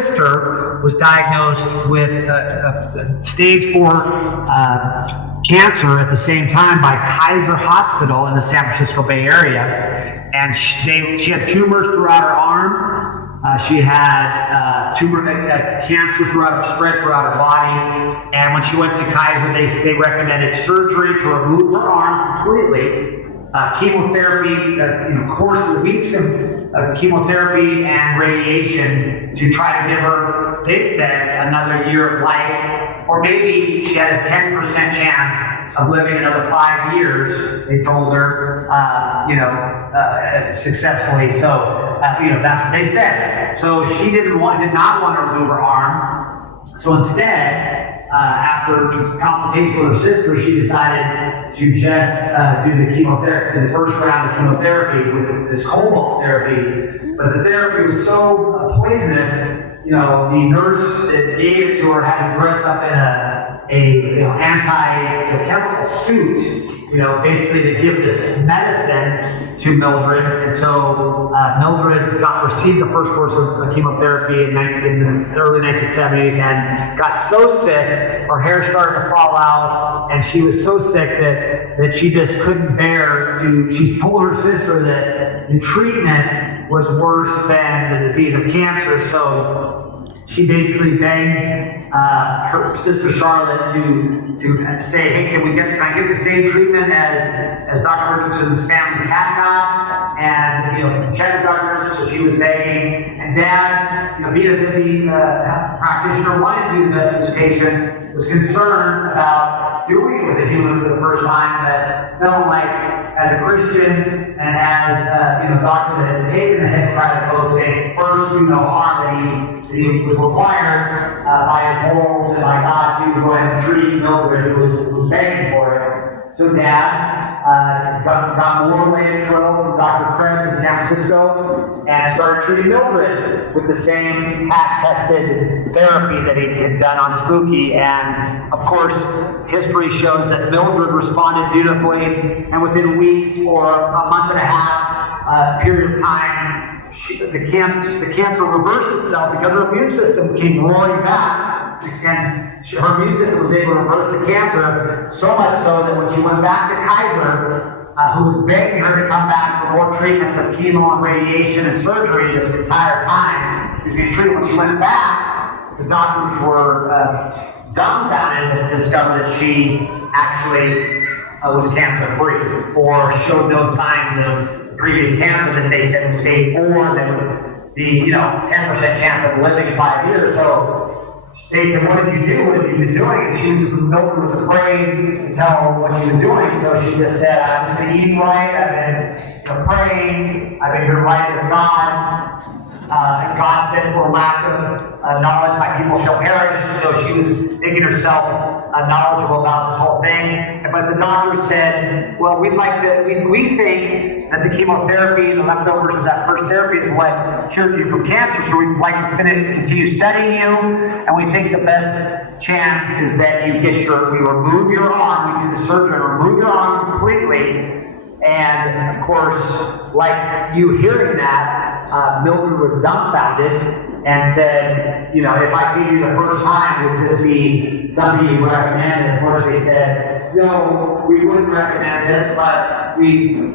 sister was diagnosed with stage 4 cancer at the same time by Kaiser Hospital in the San Francisco Bay Area. And she had tumors throughout her arm. She had cancer spread throughout her body. And when she went to Kaiser, they recommended surgery to remove her arm completely. Chemotherapy, course of weeks of chemotherapy and radiation to try to give her, they said, another year of life, or maybe she had a 10% chance of living another 5 years. They told her, successfully. So, that's what they said. So she did not want to remove her arm. So instead, after consultation with her sister, she decided to just do the chemotherapy, the first round of chemotherapy with this cobalt therapy. But the therapy was so poisonous, the nurse that gave it to her had to dress up in a anti-chemical suit, basically to give this medicine to Mildred. And so Mildred received the first course of chemotherapy in the early 1970s and got so sick, her hair started to fall out, and she was so sick that she just couldn't bear she told her sister that the treatment was worse than the disease of cancer. So she basically begged her sister Charlotte to say, hey, can I get the same treatment as Dr. Richardson's family cat got? And check with Dr. Richardson. So she was begging, and Dad, being a busy practitioner, wanted to do the best for his patients, was concerned about doing it with a human for the first time, but felt like as a Christian and as a doctor that had taken the Hippocratic Oath, saying first do no harm, that he was required by his morals and by God to go ahead and treat Mildred, who was begging for it. So Dad got more land trouble from Dr. Krebs in San Francisco and started treating Mildred with the same patent-tested therapy that he had done on Spooky. And of course, history shows that Mildred responded beautifully, and within weeks or a month and a half period of time, the cancer reversed itself because her immune system came roaring back, and her immune system was able to reverse the cancer, so much so that when she went back to Kaiser, who was begging her to come back for more treatments of chemo and radiation and surgery this entire time, she was being treated. When she went back, the doctors were dumbfounded to discover that she actually was cancer-free or showed no signs of previous cancer that they said was stage 4, that would be, 10% chance of living 5 years. So they said, what did you do? What have you been doing? And Mildred was afraid to tell her what she was doing, so she just said, I've just been eating right, I've been praying, I've been doing right with God. And God said, for lack of knowledge, my people shall perish. So she was making herself knowledgeable about this whole thing. But the doctor said, well, we think that the chemotherapy and the leftovers of that first therapy is what cured you from cancer. So we'd like to continue studying you. And we think the best chance is that we remove your arm, we do the surgery and remove your arm completely. And of course, like you hearing that, Mildred was dumbfounded and said, if I gave you the first time, would this be something you would recommend? And of course they said, no, we wouldn't recommend this, but we've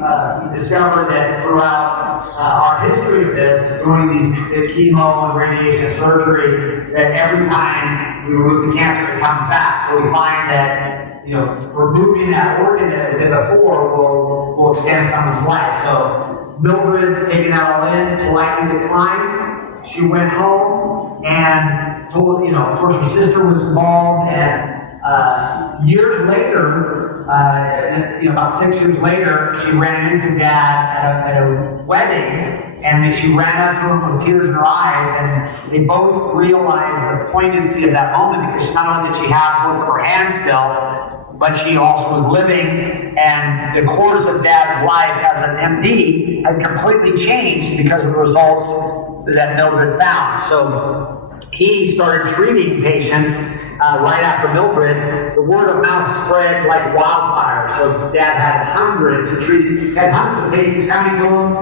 discovered that throughout our history of this, doing these chemo and radiation surgery, that every time we remove the cancer, it comes back. So we find that removing that organ that was in before will extend someone's life. So Mildred, taking that all in, politely declined. She went home and told, of course, her sister was involved, and years later, about 6 years later, she ran into Dad at a wedding, and then she ran up to him with tears in her eyes, and they both realized the poignancy of that moment, because not only did she have both of her hands still, but she also was living, and the course of Dad's life as an MD had completely changed because of the results that Mildred found. So he started treating patients right after Mildred. The word of mouth spread like wildfire. So Dad had hundreds of patients coming to him.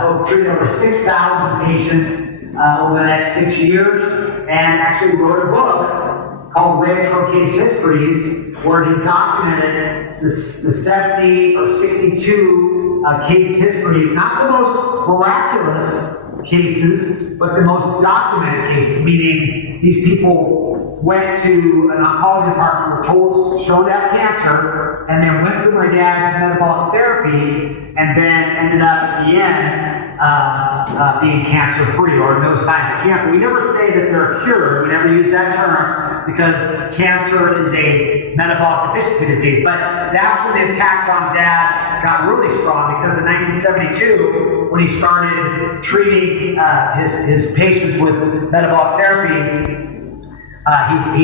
So treated over 6,000 patients over the next 6 years, and actually wrote a book called Retro Case Histories, where he documented the 70 or 62 case histories, not the most miraculous cases, but the most documented cases, meaning these people went to an oncology department, were told, shown to have cancer, and then went through my dad's metabolic therapy, and then ended up at the end being cancer-free or no signs of cancer. We never say that they're cured. We never use that term because cancer is a metabolic deficiency disease. But that's when the attacks on Dad got really strong, because in 1972, when he started treating his patients with metabolic therapy, he